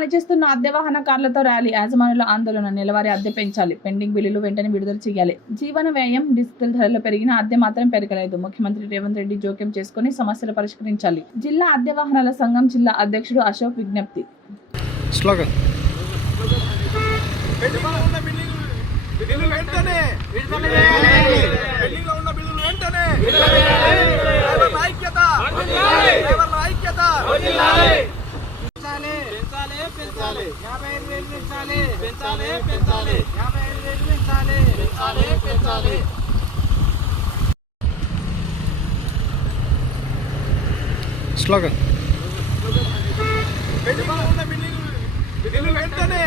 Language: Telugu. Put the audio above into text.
పనిచేస్తున్న అద్దె వాహనకారులతో ర్యాలీ. యాజమానుల ఆందోళన. నెలవారీ అద్దె పెంచాలి. పెండింగ్ బిల్లులు వెంటనే విడుదల చేయాలి. జీవన వ్యయం, డీజిల్ ధరలు పెరిగిన అద్దె మాత్రం పెరగలేదు. ముఖ్యమంత్రి రేవంత్ రెడ్డి జోక్యం చేసుకుని సమస్యలు పరిష్కరించాలి. జిల్లా అద్దె వాహనాల సంఘం జిల్లా అధ్యక్షుడు అశోక్ విజ్ఞప్తి. స్లోగన్ స్లోగన్ బిల్లులు వెంటనే